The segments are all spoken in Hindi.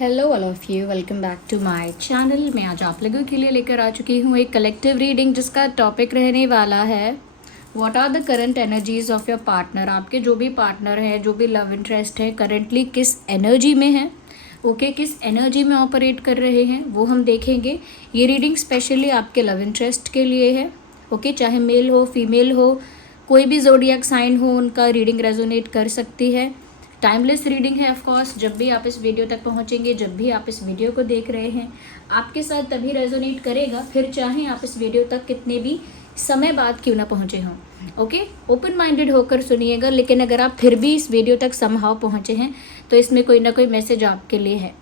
Hello all of you, welcome back to my channel. मैं आज आप लोगों के लिए लेकर आ चुकी हूँ एक कलेक्टिव रीडिंग जिसका टॉपिक रहने वाला है what are the current energies of your partner. आपके जो भी पार्टनर हैं, जो भी लव इंटरेस्ट है, करंटली किस एनर्जी में हैं, ओके, किस एनर्जी में ऑपरेट कर रहे हैं वो हम देखेंगे। ये रीडिंग स्पेशली आपके लव इंटरेस्ट के लिए है, ओके, चाहे मेल हो फीमेल हो, कोई भी ज़ोडिएक साइन हो, उनका रीडिंग रेजोनेट कर सकती है। टाइमलेस रीडिंग है ऑफ कोर्स। जब भी आप इस वीडियो तक पहुंचेंगे, जब भी आप इस वीडियो को देख रहे हैं, आपके साथ तभी रेजोनेट करेगा, फिर चाहे आप इस वीडियो तक कितने भी समय बाद क्यों ना पहुंचे हों। ओके, ओपन माइंडेड होकर सुनिएगा। लेकिन अगर आप फिर भी इस वीडियो तक समहाउ पहुंचे हैं तो इसमें कोई ना कोई मैसेज आपके लिए है।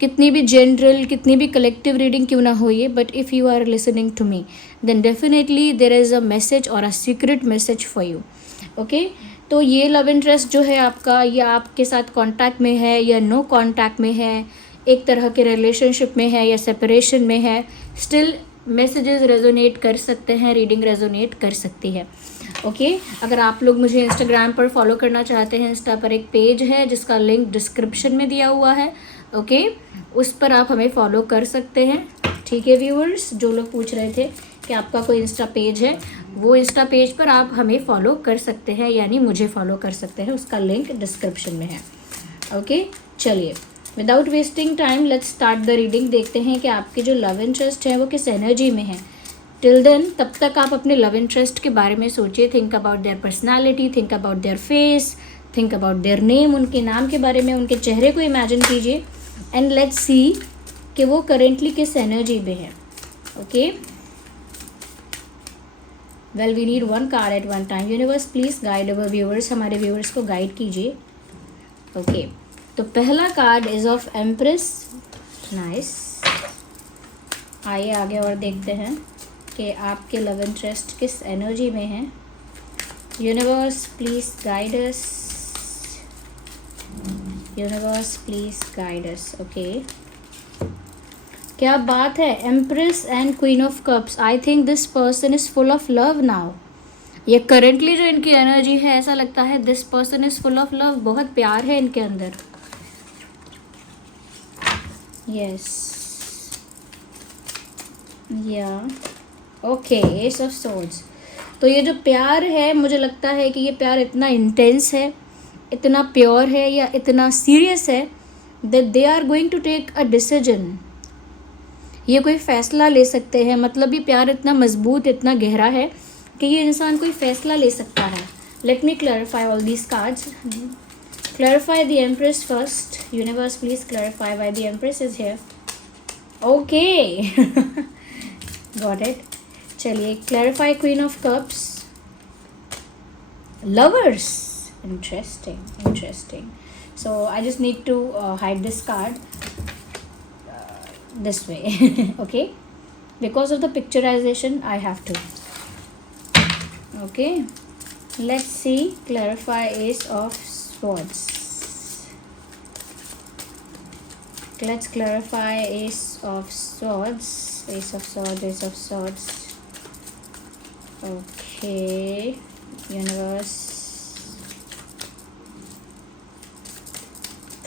कितनी भी जनरल, कितनी भी कलेक्टिव रीडिंग क्यों ना हो ये, but if you are listening to me then definitely there is a message और a secret message for you. Okay, तो ये लव इंटरेस्ट जो है आपका, या आपके साथ कांटेक्ट में है या नो कांटेक्ट में है, एक तरह के रिलेशनशिप में है या सेपरेशन में है, स्टिल मैसेजेस रेजोनेट कर सकते हैं, रीडिंग रेजोनेट कर सकती है। ओके, अगर आप लोग मुझे इंस्टाग्राम पर फॉलो करना चाहते हैं, इंस्टा पर एक पेज है जिसका लिंक डिस्क्रिप्शन में दिया हुआ है, ओके, उस पर आप हमें फॉलो कर सकते हैं। ठीक है व्यूअर्स, जो लोग पूछ रहे थे कि आपका कोई इंस्टा पेज है, वो इंस्टा पेज पर आप हमें फॉलो कर सकते हैं, यानी मुझे फॉलो कर सकते हैं, उसका लिंक डिस्क्रिप्शन में है। ओके, चलिए without wasting time let's start the reading. देखते हैं कि आपके जो लव इंटरेस्ट है वो किस एनर्जी में है। टिल देन, तब तक आप अपने लव इंटरेस्ट के बारे में सोचिए। Think about their personality, think about their face, think about their name, उनके नाम के बारे में, उनके चेहरे को इमेजिन कीजिए एंड लेट्स सी कि वो करेंटली किस एनर्जी में है। Okay, well we need one card at one time. Universe please guide our viewers, हमारे व्यूअर्स को गाइड कीजिए। ओके, तो पहला card is of empress. Nice, आइए आगे और देखते हैं कि आपके लव इंटरेस्ट किस एनर्जी में है। Universe please guide us, universe please guide us. Okay, क्या बात है, empress and queen of cups. I think this person is full of love now. ये करेंटली जो इनकी एनर्जी है, ऐसा लगता है this person is full of love, बहुत प्यार है इनके अंदर। यस, या ओके, एस ऑफ सोर्ड्स। तो ये जो प्यार है, मुझे लगता है कि ये प्यार इतना इंटेंस है, इतना प्योर है, या इतना सीरियस है that they are going to take a decision. ये कोई फ़ैसला ले सकते हैं। मतलब ये प्यार इतना मजबूत, इतना गहरा है कि ये इंसान कोई फ़ैसला ले सकता है। Let me clarify all these cards. Clarify the empress first. Universe please clarify why the empress is here. Okay, got it. चलिए, clarify queen of cups, lovers. Interesting, interesting. So I just need to hide this card this way. Okay, because of the picturization I have to. Okay, let's see, clarify ace of swords. Let's clarify ace of swords, ace of swords, ace of swords. Okay, universe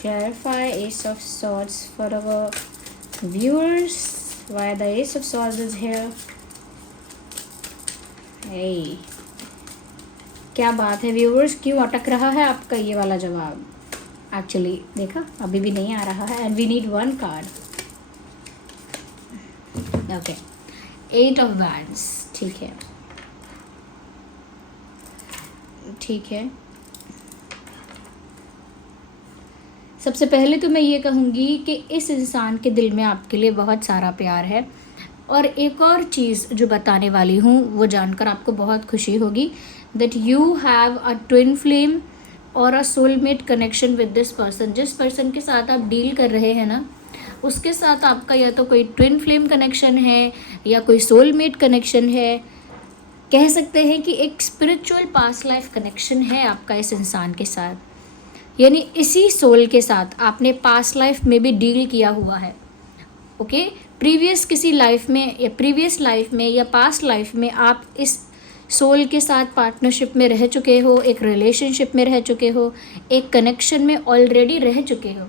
clarify ace of swords for our viewers, why the ace of swords is here. Hey, क्या बात है व्यूअर्स, क्यों अटक रहा है आपका ये वाला जवाब? एक्चुअली देखा, अभी भी नहीं आ रहा है। And we need one card. Okay, eight of wands. ठीक है, ठीक है। सबसे पहले तो मैं ये कहूँगी कि इस इंसान के दिल में आपके लिए बहुत सारा प्यार है। और एक और चीज़ जो बताने वाली हूँ वो जानकर आपको बहुत खुशी होगी, that you have a twin flame और a soulmate connection with this person. जिस पर्सन के साथ आप डील कर रहे हैं ना, उसके साथ आपका या तो कोई ट्विन फ्लेम कनेक्शन है या कोई सोलमेट कनेक्शन है। कह सकते हैं कि एक स्पिरिचुअल पास्ट लाइफ कनेक्शन है आपका इस इंसान के साथ, यानी इसी सोल के साथ आपने पास्ट लाइफ में भी डील किया हुआ है। ओके, प्रीवियस किसी लाइफ में या प्रीवियस लाइफ में या पास्ट लाइफ में आप इस सोल के साथ पार्टनरशिप में रह चुके हो, एक रिलेशनशिप में रह चुके हो, एक कनेक्शन में ऑलरेडी रह चुके हो।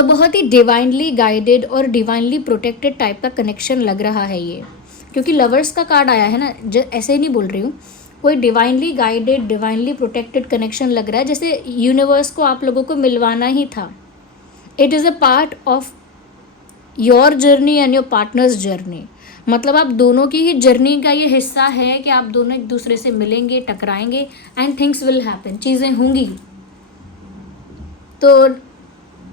तो बहुत ही डिवाइनली गाइडेड और डिवाइनली प्रोटेक्टेड टाइप का कनेक्शन लग रहा है ये, क्योंकि लवर्स का कार्ड आया है ना, ऐसे ही नहीं बोल रही हूँ, कोई divinely guided divinely protected connection लग रहा है, जैसे यूनिवर्स को आप लोगों को मिलवाना ही था। It is a part of your journey and your partners journey, मतलब आप दोनों की ही जर्नी का ये हिस्सा है कि आप दोनों एक दूसरे से मिलेंगे, टकराएंगे एंड थिंग्स विल हैपन, चीज़ें होंगी। तो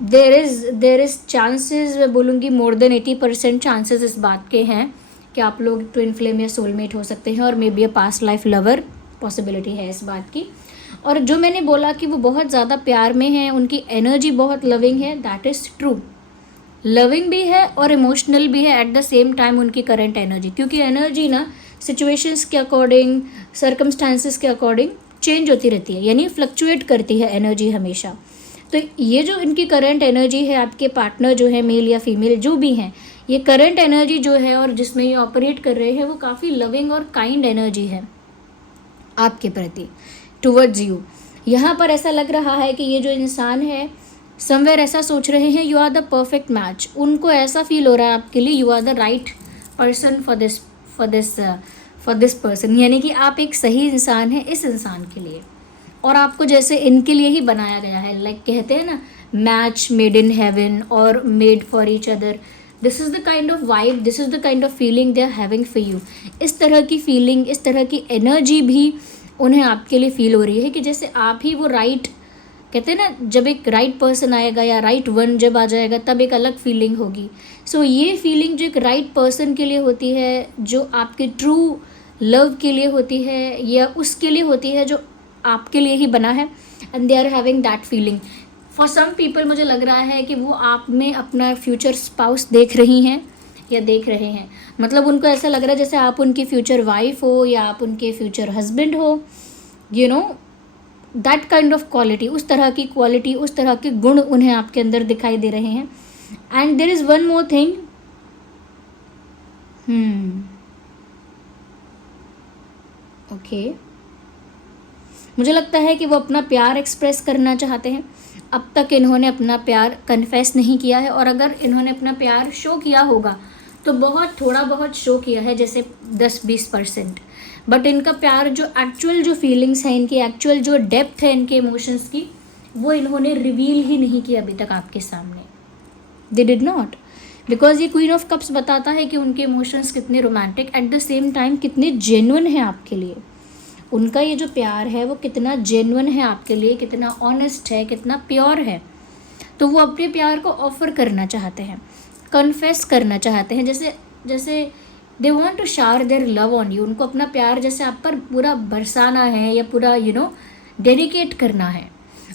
देर इज़ चांसेस, मैं बोलूँगी मोर देन 80% चांसेस इस बात के हैं कि आप लोग ट्विन फ्लेम या सोलमेट हो सकते हैं, और may be a past life lover, possibility है इस बात की। और जो मैंने बोला कि वो बहुत ज़्यादा प्यार में है, उनकी एनर्जी बहुत लविंग है, दैट इज़ ट्रू। लविंग भी है और इमोशनल भी है एट द सेम टाइम उनकी करंट एनर्जी, क्योंकि एनर्जी ना सिचुएशंस के अकॉर्डिंग, सर्कमस्टांसिस के अकॉर्डिंग चेंज होती रहती है, यानी फ्लक्चुएट करती है एनर्जी हमेशा। तो ये जो इनकी करंट एनर्जी है, आपके पार्टनर जो है, मेल या फीमेल जो भी हैं, ये करंट एनर्जी जो है और जिसमें ये ऑपरेट कर रहे हैं, वो काफ़ी लविंग और काइंड एनर्जी है आपके प्रति, टुवर्ड्स यू। यहाँ पर ऐसा लग रहा है कि ये जो इंसान है समवेयर ऐसा सोच रहे हैं, you are the perfect match. उनको ऐसा फील हो रहा है आपके लिए, you are the right person for this person, यानी कि आप एक सही इंसान हैं इस इंसान के लिए, और आपको जैसे इनके लिए ही बनाया गया है। लाइक कहते हैं ना, मैच मेड इन हेवन और made for each other, this is the kind of vibe, this is the kind of feeling they are having for you. इस तरह की फीलिंग, इस तरह की एनर्जी भी उन्हें आपके लिए फील हो रही है कि जैसे आप ही वो राइट, कहते हैं ना, जब एक राइट पर्सन आएगा या राइट वन जब आ जाएगा तब एक अलग फीलिंग होगी। सो ये फीलिंग जो एक राइट पर्सन के लिए होती है, जो आपके ट्रू लव के लिए होती है, या उसके लिए होती है जो आपके लिए ही बना है, and they are having that feeling. For some people मुझे लग रहा है कि वो आप में अपना फ्यूचर स्पाउस देख रही हैं या देख रहे हैं, मतलब उनको ऐसा लग रहा है जैसे आप उनकी फ्यूचर वाइफ हो या आप उनके फ्यूचर हस्बैंड हो, you know that kind of quality, उस तरह की क्वालिटी, उस तरह के गुण उन्हें आपके अंदर दिखाई दे रहे हैं। And there is one more thing, okay, मुझे लगता है कि वो अपना प्यार एक्सप्रेस करना चाहते हैं। अब तक इन्होंने अपना प्यार कन्फेस नहीं किया है, और अगर इन्होंने अपना प्यार शो किया होगा तो बहुत थोड़ा बहुत शो किया है, जैसे 10-20%। बट इनका प्यार जो एक्चुअल जो फीलिंग्स हैं, इनकी एक्चुअल जो डेप्थ है इनके इमोशंस की, वो इन्होंने रिवील ही नहीं किया अभी तक आपके सामने। दे डिड नॉट, बिकॉज ये क्वीन ऑफ कप्स बताता है कि उनके इमोशंस कितने romantic, at the same time कितने जेन्युइन हैं आपके लिए। उनका ये जो प्यार है वो कितना जेन्युइन है आपके लिए, कितना ऑनेस्ट है, कितना प्योर है। तो वो अपने प्यार को ऑफर करना चाहते हैं, कन्फेस करना चाहते हैं, जैसे they want to shower their love on you. उनको अपना प्यार जैसे आप पर पूरा बरसाना है या पूरा डेडिकेट करना है।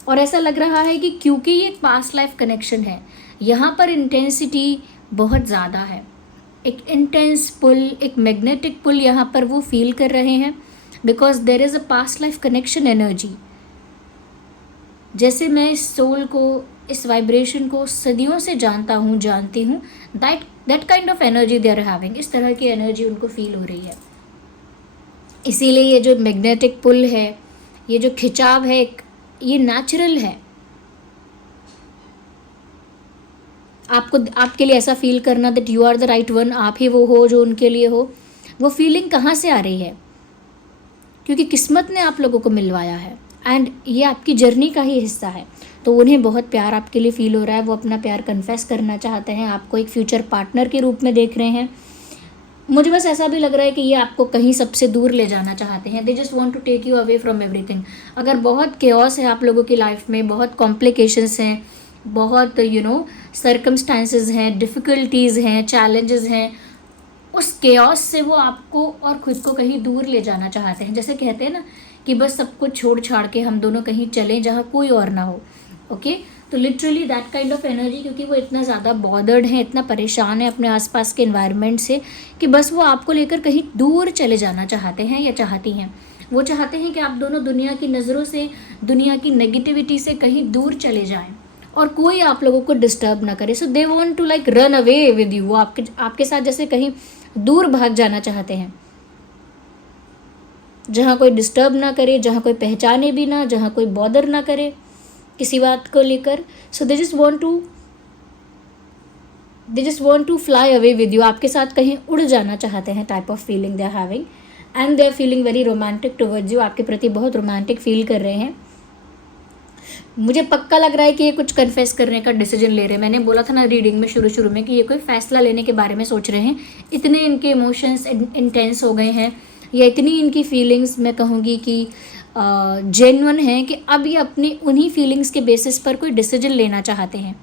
और ऐसा लग रहा है कि क्योंकि ये एक पास्ट लाइफ कनेक्शन है, यहाँ पर इंटेंसिटी बहुत ज़्यादा है, एक इंटेंस पुल, एक मैग्नेटिक पुल यहाँ पर वो फील कर रहे हैं, because there is a past life connection energy. जैसे मैं इस सोल को, इस वाइब्रेशन को सदियों से जानती हूँ, that kind of energy they are having, इस तरह की एनर्जी उनको फील हो रही है। इसीलिए ये जो मैग्नेटिक पुल है, ये जो खिंचाव है, ये नेचुरल है। आपके लिए ऐसा फील करना that you are the right one, आप ही वो हो जो उनके लिए हो, वो फीलिंग कहाँ से आ रही है? क्योंकि किस्मत ने आप लोगों को मिलवाया है, एंड ये आपकी जर्नी का ही हिस्सा है। तो उन्हें बहुत प्यार आपके लिए फील हो रहा है, वो अपना प्यार कन्फेस करना चाहते हैं, आपको एक फ्यूचर पार्टनर के रूप में देख रहे हैं। मुझे बस ऐसा भी लग रहा है कि ये आपको कहीं सबसे दूर ले जाना चाहते हैं, they just want to take you away from everything. अगर बहुत केओस है आप लोगों की लाइफ में, बहुत कॉम्प्लिकेशंस हैं, बहुत सर्कमस्टांसेस हैं, डिफ़िकल्टीज़ हैं, चैलेंजेस हैं, उस केओस से वो आपको और ख़ुद को कहीं दूर ले जाना चाहते हैं। जैसे कहते हैं ना कि बस सब कुछ छोड़ छाड़ के हम दोनों कहीं चलें जहाँ कोई और ना हो। ओके, तो literally that kind of energy, क्योंकि वो इतना ज़्यादा बॉदर्ड है, इतना परेशान है अपने आसपास के एनवायरनमेंट से, कि बस वो आपको लेकर कहीं दूर चले जाना चाहते हैं या चाहती हैं। वो चाहते हैं कि आप दोनों दुनिया की नज़रों से, दुनिया की नेगेटिविटी से कहीं दूर चले जाएं और कोई आप लोगों को डिस्टर्ब ना करे। So they want to like run away with you. वो आपके साथ जैसे कहीं दूर भाग जाना चाहते हैं, जहाँ कोई डिस्टर्ब ना करे, जहाँ कोई पहचाने भी ना, जहाँ कोई बॉदर ना करे किसी बात को लेकर। So they just want to they just want to fly away with you, आपके साथ कहीं उड़ जाना चाहते हैं, type of feeling they are having, and they are feeling very romantic towards you, आपके प्रति बहुत रोमांटिक फील कर रहे हैं। मुझे पक्का लग रहा है कि ये कुछ कन्फेस करने का डिसीजन ले रहे हैं। मैंने बोला था ना रीडिंग में शुरू में कि ये कोई फैसला लेने के बारे में सोच रहे हैं। इतने इनके इमोशंस इंटेंस हो गए हैं, या इतनी इनकी फीलिंग्स मैं कहूँगी कि जेन्युइन है कि अब ये अपनी उन्हीं फीलिंग्स के बेसिस पर कोई डिसीजन लेना चाहते हैं,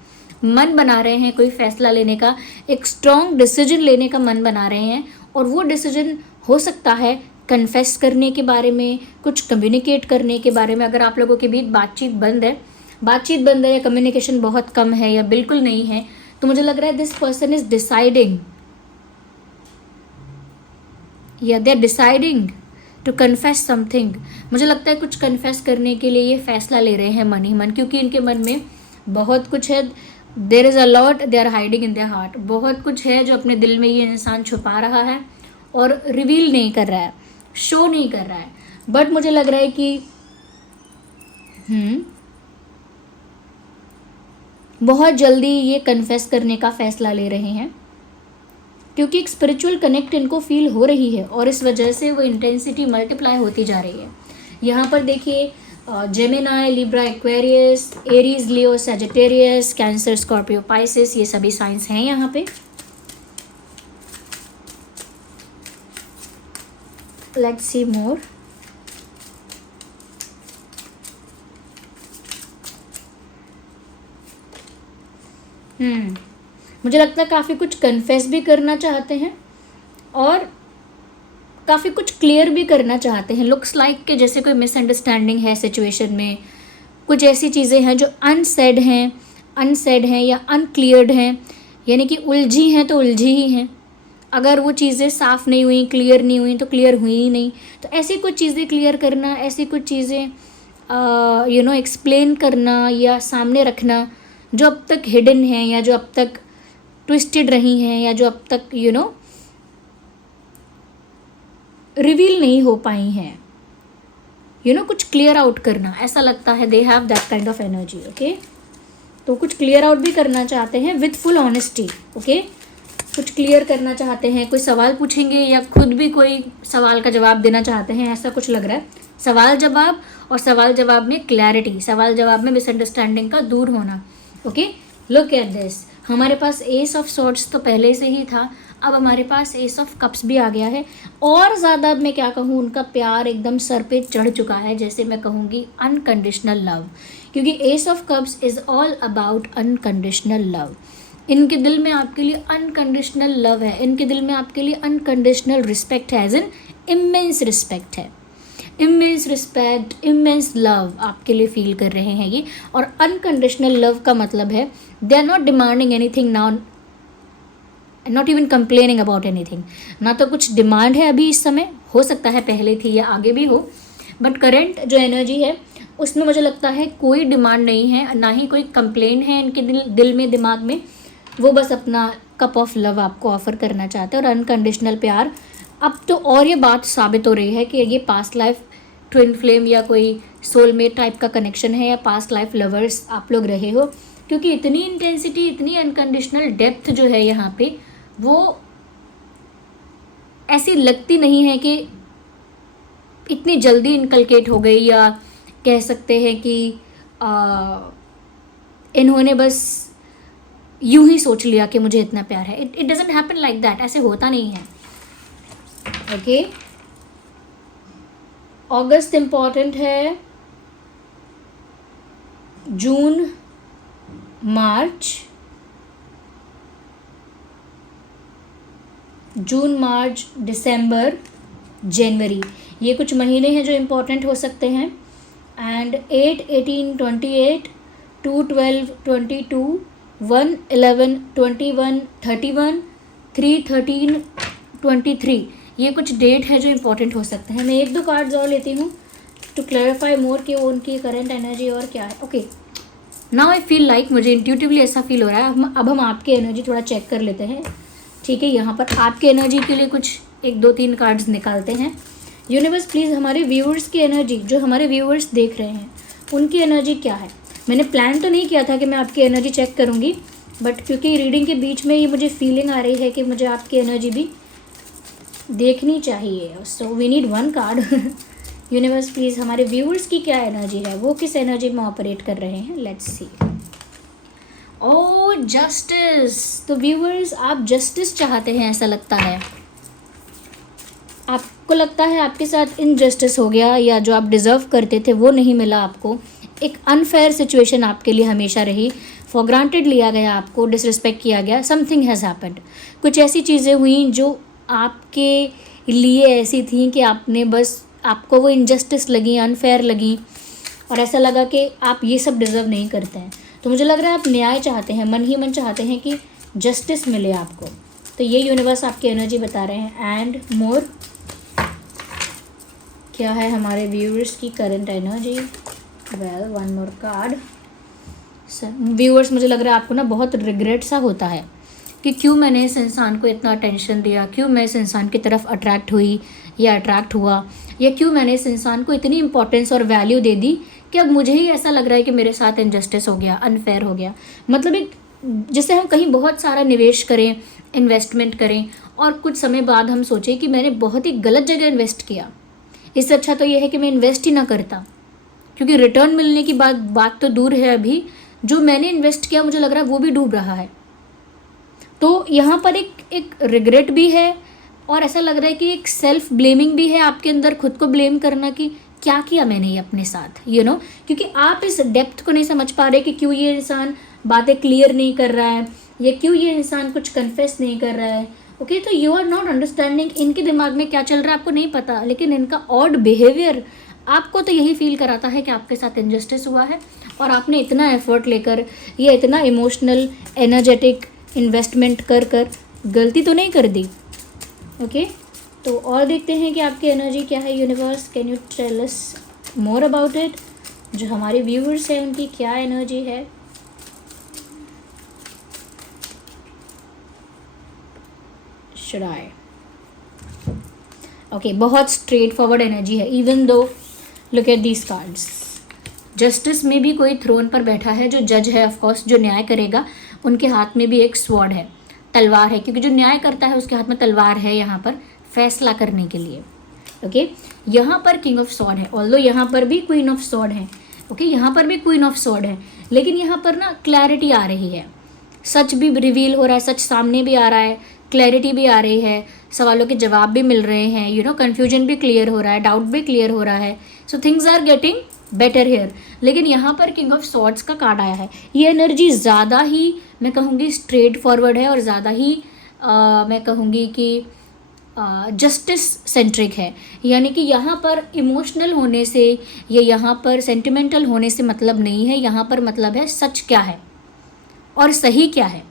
मन बना रहे हैं कोई फैसला लेने का, एक स्ट्रॉन्ग डिसीजन लेने का मन बना रहे हैं। और वो डिसीजन हो सकता है कन्फेस करने के बारे में, कुछ कम्युनिकेट करने के बारे में। अगर आप लोगों के बीच बातचीत बंद है या कम्युनिकेशन बहुत कम है या बिल्कुल नहीं है, तो मुझे लग रहा है दिस पर्सन इज डिसाइडिंग या they are deciding to confess something. मुझे लगता है कुछ कन्फेस करने के लिए ये फैसला ले रहे हैं मन ही मन, क्योंकि इनके मन में बहुत कुछ है। There is a lot they are hiding in their heart, बहुत कुछ है जो अपने दिल में ये इंसान छुपा रहा है और रिवील नहीं कर रहा है, शो नहीं कर रहा है। बट मुझे लग रहा है कि बहुत जल्दी ये कन्फेस करने का फैसला ले रहे हैं, क्योंकि एक स्पिरिचुअल कनेक्ट इनको फील हो रही है और इस वजह से वो इंटेंसिटी मल्टीप्लाई होती जा रही है। यहाँ पर देखिए जेमिनाई, लिब्रा, एक्वेरियस, एरीज, लियो, सैजिटेरियस, कैंसर, स्कॉर्पियो, पाइसिस, ये सभी साइंस हैं यहाँ पे। लेट्स सी मोर। मुझे लगता है काफ़ी कुछ कन्फेस भी करना चाहते हैं और काफ़ी कुछ क्लियर भी करना चाहते हैं। लुक्स लाइक के जैसे कोई मिसअंडरस्टैंडिंग है सिचुएशन में, कुछ ऐसी चीज़ें हैं जो अनसेड हैं या अनक्लियर्ड हैं, यानी कि उलझी हैं तो उलझी ही हैं। अगर वो चीज़ें साफ़ नहीं हुई, क्लियर नहीं हुई, तो क्लियर हुई ही नहीं। तो ऐसी कुछ चीज़ें क्लियर करना, ऐसी कुछ चीज़ें एक्सप्लेन करना या सामने रखना जो अब तक हिडन है या जो अब तक ट्विस्टेड रही हैं या जो अब तक रिवील नहीं हो पाई हैं, कुछ क्लियर आउट करना, ऐसा लगता है they have that kind of energy. Okay, तो कुछ क्लियर आउट भी करना चाहते हैं विथ फुल ऑनेस्टी। ओके, कुछ क्लियर करना चाहते हैं, कोई सवाल पूछेंगे या खुद भी कोई सवाल का जवाब देना चाहते हैं, ऐसा कुछ लग रहा है। सवाल जवाब और सवाल जवाब में क्लैरिटी, सवाल जवाब में मिसअंडरस्टैंडिंग का दूर होना। ओके, लुक एट दिस, हमारे पास एस ऑफ सॉर्ड्स तो पहले से ही था, अब हमारे पास एस ऑफ कप्स भी आ गया है। और ज़्यादा मैं क्या कहूँ, उनका प्यार एकदम सर पे चढ़ चुका है, जैसे मैं कहूँगी अनकंडीशनल लव, क्योंकि S of cups is all about unconditional love. इनके दिल में आपके लिए अनकंडीशनल लव है, इनके दिल में आपके लिए अनकंडीशनल रिस्पेक्ट है, एज इन इमेंस रिस्पेक्ट है, इमेंस रिस्पेक्ट, इमेंस लव आपके लिए फील कर रहे हैं ये। और अनकंडीशनल लव का मतलब है they are not demanding anything now, not even complaining about anything. ना तो कुछ डिमांड है अभी इस समय, हो सकता है पहले थी या आगे भी हो, बट करेंट जो एनर्जी है उसमें मुझे लगता है कोई डिमांड नहीं है, ना ही कोई कंप्लेन है इनके दिल में, दिमाग में। वो बस अपना कप ऑफ लव आपको ऑफर करना चाहते हैं और अनकंडीशनल प्यार। अब तो और ये बात साबित हो रही है कि ये पास्ट लाइफ ट्विन फ्लेम या कोई सोलमेट टाइप का कनेक्शन है या पास्ट लाइफ लवर्स आप लोग रहे हो, क्योंकि इतनी इंटेंसिटी, इतनी अनकंडीशनल डेप्थ जो है यहाँ पे, वो ऐसी लगती नहीं है कि इतनी जल्दी इनकलकेट हो गई, या कह सकते हैं कि इन्होंने बस यूं ही सोच लिया कि मुझे इतना प्यार है। It doesn't happen like that, ऐसे होता नहीं है। ओके, अगस्त इम्पॉर्टेंट है, जून, मार्च, दिसंबर, जनवरी, ये कुछ महीने हैं जो इम्पोर्टेंट हो सकते हैं। एंड 8, 18, 28, 2, 12, 22, 1, 11, 21, 31, 3, 13, 23, ये कुछ डेट है जो इम्पोर्टेंट हो सकते हैं। मैं 1-2 कार्ड्स और लेती हूँ टू क्लैरिफाई मोर कि उनकी करंट एनर्जी और क्या है। Okay, now I feel like, मुझे इंट्यूटिवली ऐसा फील हो रहा है। अब हम आपकी एनर्जी थोड़ा चेक कर लेते हैं। ठीक है, यहाँ पर आपके एनर्जी के लिए कुछ 1-2-3 कार्ड्स निकालते हैं। यूनिवर्स प्लीज़ हमारे व्यूअर्स की एनर्जी, जो हमारे व्यूअर्स देख रहे हैं, उनकी एनर्जी क्या है। मैंने प्लान तो नहीं किया था कि मैं आपकी एनर्जी चेक करूँगी, बट क्योंकि रीडिंग के बीच में ये मुझे फीलिंग आ रही है कि मुझे आपकी एनर्जी भी देखनी चाहिए, so we need one card. Universe please हमारे व्यूअर्स की क्या एनर्जी है, वो किस एनर्जी में ऑपरेट कर रहे हैं, लेट्स सी। ओ जस्टिस, तो व्यूअर्स आप जस्टिस चाहते हैं ऐसा लगता है। आपको लगता है आपके साथ इनजस्टिस हो गया, या जो आप डिज़र्व करते थे वो नहीं मिला आपको। एक अनफेयर सिचुएशन आपके लिए हमेशा रही, फॉर ग्रांटेड लिया गया, आपको डिसरिस्पेक्ट किया गया, समथिंग हैज़ हैपेंड। कुछ ऐसी चीज़ें हुई जो आपके लिए ऐसी थी कि आपने बस, आपको वो इनजस्टिस लगी, अनफेयर लगी, और ऐसा लगा कि आप ये सब डिज़र्व नहीं करते हैं। तो मुझे लग रहा है आप न्याय चाहते हैं, मन ही मन चाहते हैं कि जस्टिस मिले आपको। तो ये यूनिवर्स आपकी एनर्जी बता रहे हैं। एंड मोर, क्या है हमारे व्यूअर्स की current energy? Well, one more card. Viewers मुझे लग रहा है आपको ना बहुत रिग्रेट सा होता है कि क्यों मैंने इस इंसान को इतना अटेंशन दिया, क्यों मैं इस इंसान की तरफ अट्रैक्ट हुई या अट्रैक्ट हुआ, या क्यों मैंने इस इंसान को इतनी इंपॉर्टेंस और वैल्यू दे दी कि अब मुझे ही ऐसा लग रहा है कि मेरे साथ इनजस्टिस हो गया, अनफेयर हो गया। मतलब एक, जैसे हम कहीं बहुत सारा निवेश करें, इन्वेस्टमेंट करें, और कुछ समय बाद हम सोचें कि मैंने बहुत ही गलत जगह इन्वेस्ट किया, इससे अच्छा तो यह है कि मैं इन्वेस्ट ही ना करता, क्योंकि रिटर्न मिलने की बात तो दूर है, अभी जो मैंने इन्वेस्ट किया मुझे लग रहा है वो भी डूब रहा है। तो यहाँ पर एक रिग्रेट भी है, और ऐसा लग रहा है कि एक सेल्फ ब्लेमिंग भी है आपके अंदर, खुद को ब्लेम करना कि क्या किया मैंने ये अपने साथ, क्योंकि आप इस डेप्थ को नहीं समझ पा रहे कि क्यों ये इंसान बातें क्लियर नहीं कर रहा है, या क्यों ये इंसान कुछ कन्फेस नहीं कर रहा है। ओके, तो यू आर नॉट अंडरस्टैंडिंग इनके दिमाग में क्या चल रहा है आपको नहीं पता, लेकिन इनका ऑड बिहेवियर आपको तो यही फील कराता है कि आपके साथ इनजस्टिस हुआ है, और आपने इतना एफर्ट लेकर या इतना इमोशनल एनर्जेटिक इन्वेस्टमेंट कर गलती तो नहीं कर दी। ओके, तो और देखते हैं कि आपकी एनर्जी क्या है। Universe, can you tell us more about it? जो हमारे व्यूअर्स हैं उनकी क्या एनर्जी है? Should I? ओके, बहुत स्ट्रेट फॉरवर्ड एनर्जी है, even though look at these cards. Justice में भी कोई थ्रोन पर बैठा है, जो जज है ऑफकोर्स, जो न्याय करेगा, उनके हाथ में भी एक स्वॉर्ड है, तलवार है, क्योंकि जो न्याय करता है उसके हाथ में तलवार है यहाँ पर फैसला करने के लिए। ओके, यहाँ पर किंग ऑफ सॉर्ड है, ऑल्दो यहाँ पर भी क्वीन ऑफ सॉर्ड है। ओके, यहाँ पर भी क्वीन ऑफ सॉर्ड है, लेकिन यहाँ पर ना क्लैरिटी आ रही है, सच भी रिवील हो रहा है, सच सामने भी आ रहा है, क्लैरिटी भी आ रही है, सवालों के जवाब भी मिल रहे हैं, कन्फ्यूजन भी क्लियर हो रहा है, डाउट भी क्लियर हो रहा है, so things are getting better here. लेकिन यहाँ पर किंग ऑफ सॉर्ड्स का कार्ड आया है। ये एनर्जी ज़्यादा ही, मैं कहूँगी, स्ट्रेट फॉरवर्ड है, और ज़्यादा ही मैं कहूँगी कि जस्टिस सेंट्रिक है। यानी कि यहाँ पर इमोशनल होने से या यहाँ पर सेंटिमेंटल होने से मतलब नहीं है, यहाँ पर मतलब है सच क्या है और सही क्या है,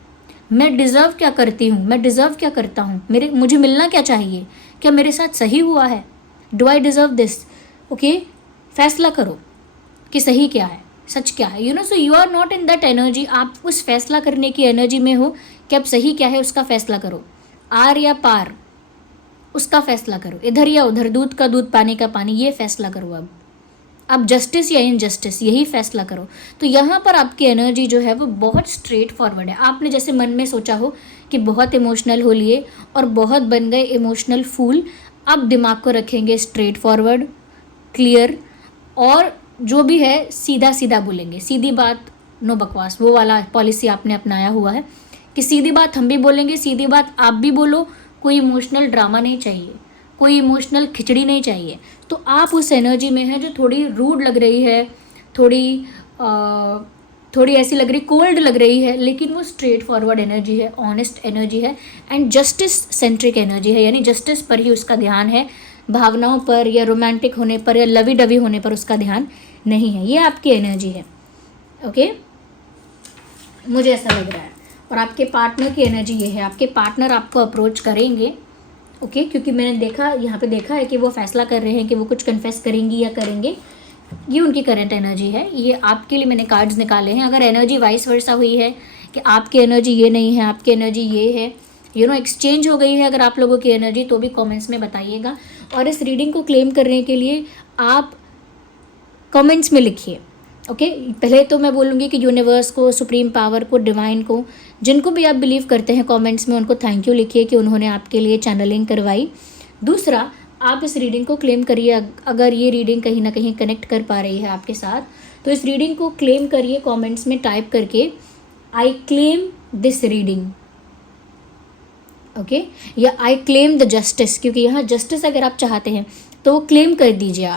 मैं डिज़र्व क्या करती हूँ, मैं डिज़र्व क्या करता हूँ, मुझे मिलना क्या चाहिए, क्या मेरे साथ सही हुआ है, do I deserve this. Okay, फैसला करो कि सही क्या है, सच क्या है, so you are not in that energy. आप उस फैसला करने की एनर्जी में हो कि अब सही क्या है उसका फैसला करो, आर या पार उसका फैसला करो, इधर या उधर, दूध का दूध पानी का पानी, ये फैसला करो। अब जस्टिस या इनजस्टिस, यही फैसला करो। तो यहाँ पर आपकी एनर्जी जो है वो बहुत स्ट्रेट फॉरवर्ड है। आपने जैसे मन में सोचा हो कि बहुत इमोशनल हो लिए और बहुत बन गए इमोशनल फूल, अब दिमाग को रखेंगे स्ट्रेट फॉरवर्ड, क्लियर, और जो भी है सीधा सीधा बोलेंगे, सीधी बात, नो बकवास, वो वाला पॉलिसी आपने अपनाया हुआ है कि सीधी बात हम भी बोलेंगे, सीधी बात आप भी बोलो, कोई इमोशनल ड्रामा नहीं चाहिए, कोई इमोशनल खिचड़ी नहीं चाहिए। तो आप उस एनर्जी में है जो थोड़ी रूड लग रही है, थोड़ी ऐसी लग रही, कोल्ड लग रही है, लेकिन वो स्ट्रेट फॉरवर्ड एनर्जी है, ऑनेस्ट एनर्जी है, एंड जस्टिस सेंट्रिक एनर्जी है, यानी जस्टिस पर ही उसका ध्यान है, भावनाओं पर या रोमांटिक होने पर या लवी डवी होने पर उसका ध्यान नहीं है। ये आपकी एनर्जी है। ओके, मुझे ऐसा लग रहा है। और आपके पार्टनर की एनर्जी ये है, आपके पार्टनर आपको अप्रोच करेंगे। ओके, क्योंकि मैंने देखा, यहाँ पे देखा है कि वो फैसला कर रहे हैं कि वो कुछ कन्फेस करेंगी या करेंगे, ये उनकी करंट एनर्जी है। ये आपके लिए मैंने कार्ड्स निकाले हैं। अगर एनर्जी वाइस वर्सा हुई है कि आपकी एनर्जी ये नहीं है, आपकी एनर्जी ये है, एक्सचेंज हो गई है अगर आप लोगों की एनर्जी, तो भी कमेंट्स में बताइएगा। और इस रीडिंग को क्लेम करने के लिए आप कमेंट्स में लिखिए ओके पहले तो मैं बोलूँगी कि यूनिवर्स को, सुप्रीम पावर को, डिवाइन को, जिनको भी आप बिलीव करते हैं कमेंट्स में उनको थैंक यू लिखिए कि उन्होंने आपके लिए चैनलिंग करवाई। दूसरा, आप इस रीडिंग को क्लेम करिए। अगर ये रीडिंग कहीं ना कहीं कनेक्ट कर पा रही है आपके साथ, तो इस रीडिंग को क्लेम करिए कमेंट्स में टाइप करके I claim this reading, okay, या आई क्लेम द जस्टिस, क्योंकि यहाँ जस्टिस अगर आप चाहते हैं तो क्लेम कर दीजिए।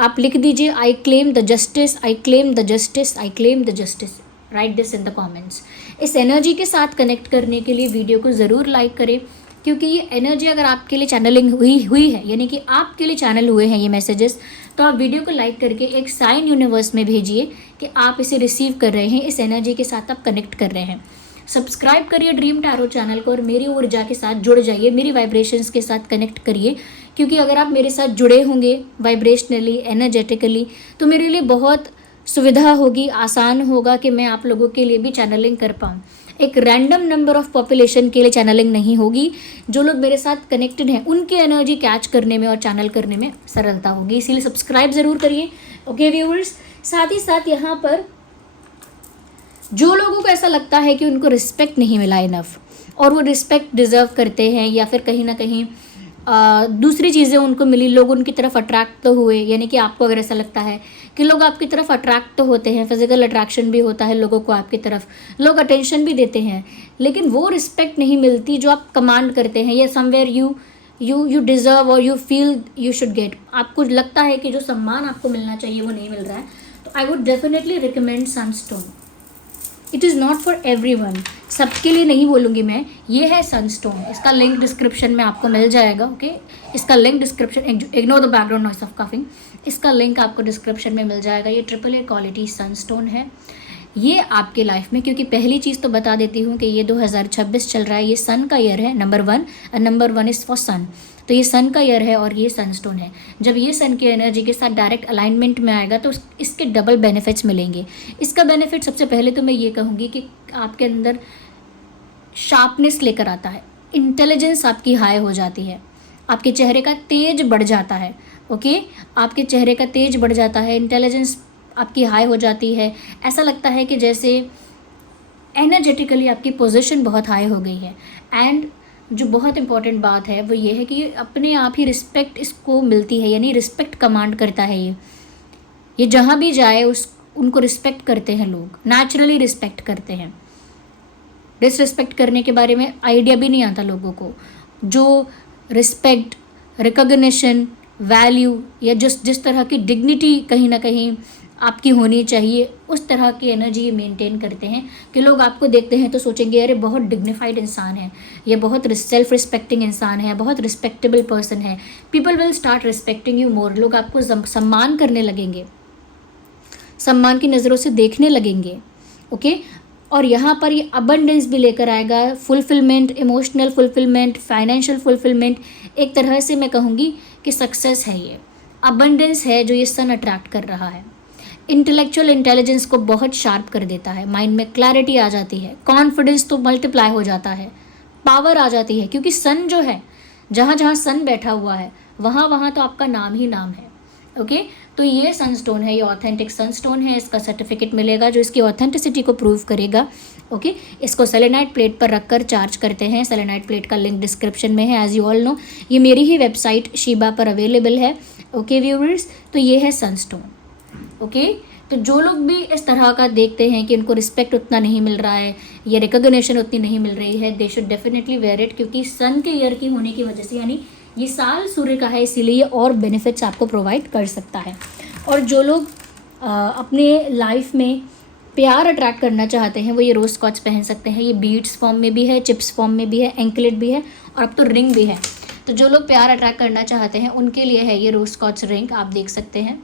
आप लिख दीजिए I claim the justice, I claim the justice, I claim the justice, right this in the comments. इस एनर्जी के साथ कनेक्ट करने के लिए वीडियो को ज़रूर लाइक करें, क्योंकि ये एनर्जी अगर आपके लिए चैनलिंग हुई है, यानी कि आपके लिए चैनल हुए हैं ये मैसेजेस, तो आप वीडियो को लाइक करके एक साइन यूनिवर्स में भेजिए कि आप इसे रिसीव कर रहे हैं, इस एनर्जी के साथ आप कनेक्ट कर रहे हैं। सब्सक्राइब करिए ड्रीम टैरो चैनल को और मेरी ऊर्जा के साथ जुड़ जाइए, मेरी वाइब्रेशंस के साथ कनेक्ट करिए, क्योंकि अगर आप मेरे साथ जुड़े होंगे वाइब्रेशनली, एनर्जेटिकली, तो मेरे लिए बहुत सुविधा होगी, आसान होगा कि मैं आप लोगों के लिए भी चैनलिंग कर पाऊँ। एक रैंडम नंबर ऑफ पॉपुलेशन के लिए चैनलिंग नहीं होगी, जो लोग मेरे साथ कनेक्टेड हैं उनकी एनर्जी कैच करने में और चैनल करने में सरलता होगी, इसीलिए सब्सक्राइब ज़रूर करिए। ओके व्यूअर्स, साथ ही साथ यहाँ पर जो लोगों को ऐसा लगता है कि उनको रिस्पेक्ट नहीं मिला इनफ और वो रिस्पेक्ट डिज़र्व करते हैं, या फिर कहीं ना कहीं दूसरी चीज़ें उनको मिली, लोग उनकी तरफ अट्रैक्ट तो हुए, यानी कि आपको अगर ऐसा लगता है कि लोग आपकी तरफ अट्रैक्ट तो होते हैं, फिजिकल अट्रैक्शन भी होता है लोगों को आपकी तरफ, लोग अटेंशन भी देते हैं, लेकिन वो रिस्पेक्ट नहीं मिलती जो आप कमांड करते हैं, या समवेयर यू डिज़र्व और you feel you should get, आपको लगता है कि जो सम्मान आपको मिलना चाहिए वो नहीं मिल रहा है, तो I would definitely recommend Sunstone. It is not for every one, सबके लिए नहीं बोलूँगी मैं। ये है सनस्टोन, इसका लिंक डिस्क्रिप्शन में आपको मिल जाएगा। ओके, इसका link description, ignore the background noise of coughing, इसका लिंक आपको डिस्क्रिप्शन में मिल जाएगा। ये AAA क्वालिटी सनस्टोन है ये आपके लाइफ में, क्योंकि पहली चीज़ तो बता देती हूँ कि ये 2026 चल रहा है, ये सन का ईयर है, नंबर 1, और नंबर 1 इज़ फॉर सन, तो ये सन का ईयर है और ये सनस्टोन है। जब ये सन की एनर्जी के साथ डायरेक्ट अलाइनमेंट में आएगा तो इसके डबल बेनिफिट्स मिलेंगे। इसका बेनिफिट सबसे पहले तो मैं ये कहूँगी कि आपके अंदर शार्पनेस लेकर आता है, इंटेलिजेंस आपकी हाई हो जाती है, आपके चेहरे का तेज बढ़ जाता है। ओके, आपके चेहरे का तेज बढ़ जाता है, इंटेलिजेंस आपकी हाई हो जाती है, ऐसा लगता है कि जैसे एनर्जेटिकली आपकी पोजीशन बहुत हाई हो गई है। एंड जो बहुत इंपॉर्टेंट बात है वो ये है कि अपने आप ही रिस्पेक्ट इसको मिलती है, यानी रिस्पेक्ट कमांड करता है ये जहाँ भी जाए उनको रिस्पेक्ट करते हैं लोग, नेचुरली रिस्पेक्ट करते हैं। डिसरिस्पेक्ट करने के बारे में आइडिया भी नहीं आता लोगों को। जो रिस्पेक्ट, रिकॉग्निशन, वैल्यू, या जिस तरह की डिग्निटी कहीं ना कहीं आपकी होनी चाहिए, उस तरह की एनर्जी ये मेंटेन करते हैं कि लोग आपको देखते हैं तो सोचेंगे अरे बहुत डिग्निफाइड इंसान है, ये बहुत सेल्फ रिस्पेक्टिंग इंसान है, बहुत रिस्पेक्टेबल पर्सन है। People will start respecting you more, लोग आपको सम्मान करने लगेंगे, सम्मान की नज़रों से देखने लगेंगे। ओके, और यहाँ पर ये अबंडेंस भी लेकर आएगा, fulfilment, emotional fulfilment, financial fulfilment, एक तरह से मैं कहूँगी कि सक्सेस है, ये अबंडेंस है जो ये सन अट्रैक्ट कर रहा है। इंटेलेक्चुअल इंटेलिजेंस को बहुत शार्प कर देता है, माइंड में क्लैरिटी आ जाती है, कॉन्फिडेंस तो मल्टीप्लाई हो जाता है, पावर आ जाती है, क्योंकि सन जो है, जहाँ जहाँ सन बैठा हुआ है वहाँ वहाँ तो आपका नाम ही नाम है। ओके, तो ये सनस्टोन है, ये ऑथेंटिक सनस्टोन है, इसका सर्टिफिकेट मिलेगा जो इसकी ऑथेंटिसिटी को प्रूव करेगा। ओके, इसको सेलेनाइट प्लेट पर रखकर चार्ज करते हैं। सेलेनाइट प्लेट का लिंक डिस्क्रिप्शन में है, एज यू ऑल नो। ये मेरी ही वेबसाइट शीबा पर अवेलेबल है। ओके व्यूअर्स, तो ये है सनस्टोन। ओके, तो जो लोग भी इस तरह का देखते हैं कि उनको रिस्पेक्ट उतना नहीं मिल रहा है या रिकॉग्निशन उतनी नहीं मिल रही है, they should definitely wear it, क्योंकि सन के ईयर की होने की वजह से, यानी ये साल सूर्य का है, इसीलिए और बेनिफिट्स आपको प्रोवाइड कर सकता है। और जो लोग अपने लाइफ में प्यार अट्रैक्ट करना चाहते हैं वो ये रोज स्कॉच पहन सकते हैं। ये बीड्स फॉर्म में भी है, चिप्स फॉर्म में भी है, एंकलेट भी है और अब तो रिंग भी है। तो जो लोग प्यार अट्रैक्ट करना चाहते हैं उनके लिए है ये रोज स्कॉच रिंग, आप देख सकते हैं।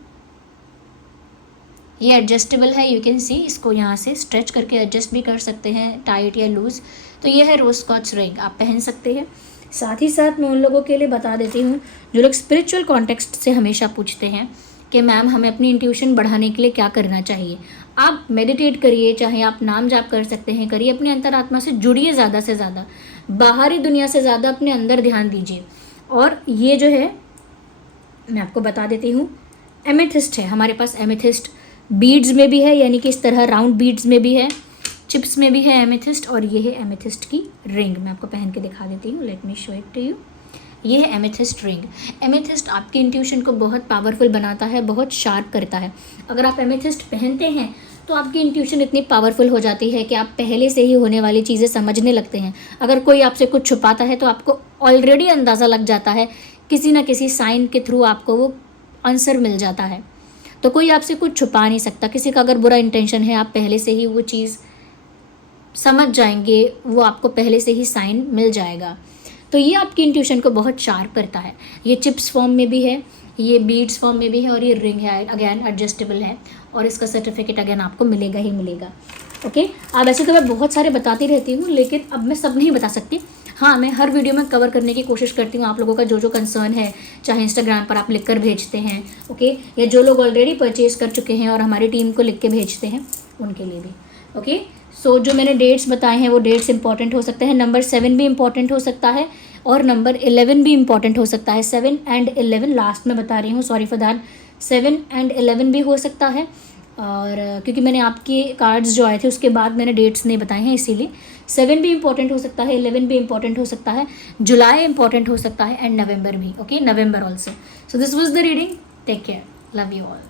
ये एडजस्टेबल है, यू कैन सी, इसको यहाँ से स्ट्रेच करके एडजस्ट भी कर सकते हैं, टाइट या लूज़। तो ये है रोज स्कॉच रिंग, आप पहन सकते हैं। साथ ही साथ मैं उन लोगों के लिए बता देती हूँ जो लोग स्पिरिचुअल कॉन्टेक्स्ट से हमेशा पूछते हैं कि मैम हमें अपनी इंट्यूशन बढ़ाने के लिए क्या करना चाहिए। आप मेडिटेट करिए, चाहे आप नाम जाप कर सकते हैं, करिए, अपने अंतरात्मा से जुड़िए ज़्यादा से ज़्यादा, बाहरी दुनिया से ज़्यादा अपने अंदर ध्यान दीजिए। और ये जो है मैं आपको बता देती हूँ, एमेथिस्ट है हमारे पास, एमेथिस्ट बीड्स में भी है, यानी कि इस तरह राउंड बीड्स में भी है, चिप्स में भी है एमेथिस्ट, और ये है एमेथिस्ट की रिंग। मैं आपको पहन के दिखा देती हूँ, let me show it to you. ये है एमेथिस्ट रिंग। एमेथिस्ट आपकी इंट्यूशन को बहुत पावरफुल बनाता है, बहुत शार्प करता है। अगर आप एमेथिस्ट पहनते हैं तो आपकी इंट्यूशन इतनी पावरफुल हो जाती है कि आप पहले से ही होने वाली चीज़ें समझने लगते हैं। अगर कोई आपसे कुछ छुपाता है तो आपको ऑलरेडी अंदाज़ा लग जाता है, किसी ना किसी साइन के थ्रू आपको वो आंसर मिल जाता है। तो कोई आपसे कुछ छुपा नहीं सकता। किसी का अगर बुरा इंटेंशन है, आप पहले से ही वो चीज़ समझ जाएंगे, वो आपको पहले से ही साइन मिल जाएगा। तो ये आपकी इंट्यूशन को बहुत शार्प करता है। ये चिप्स फॉर्म में भी है, ये बीड्स फॉर्म में भी है, और ये रिंग है, अगेन एडजस्टेबल है, और इसका सर्टिफिकेट अगेन आपको मिलेगा ही मिलेगा। ओके, अब ऐसे तो मैं बहुत सारे बताती रहती हूँ, लेकिन अब मैं सब नहीं बता सकती। हाँ, मैं हर वीडियो में कवर करने की कोशिश करती हूँ आप लोगों का जो जो कंसर्न है, चाहे इंस्टाग्राम पर आप लिख कर भेजते हैं, ओके, या जो लोग ऑलरेडी परचेज कर चुके हैं और हमारी टीम को लिख के भेजते हैं, उनके लिए भी। ओके, सो जो मैंने डेट्स बताए हैं वो डेट्स इंपॉर्टेंट हो सकते हैं। नंबर 7 भी इंपॉर्टेंट हो सकता है, और नंबर 11 भी इंपॉर्टेंट हो सकता है। 7 एंड 11 लास्ट में बता रही हूँ, सॉरी फॉर दैट। 7 एंड 11 भी हो सकता है, और क्योंकि मैंने आपके कार्ड्स जो आए थे उसके बाद मैंने डेट्स नहीं बताए हैं, इसीलिए 7 भी इंपॉर्टेंट हो सकता है, 11 भी इंपॉर्टेंट हो सकता है, जुलाई इंपॉर्टेंट हो सकता है, एंड नवंबर भी। Okay, November also. So this was the reading. Take care, love you all.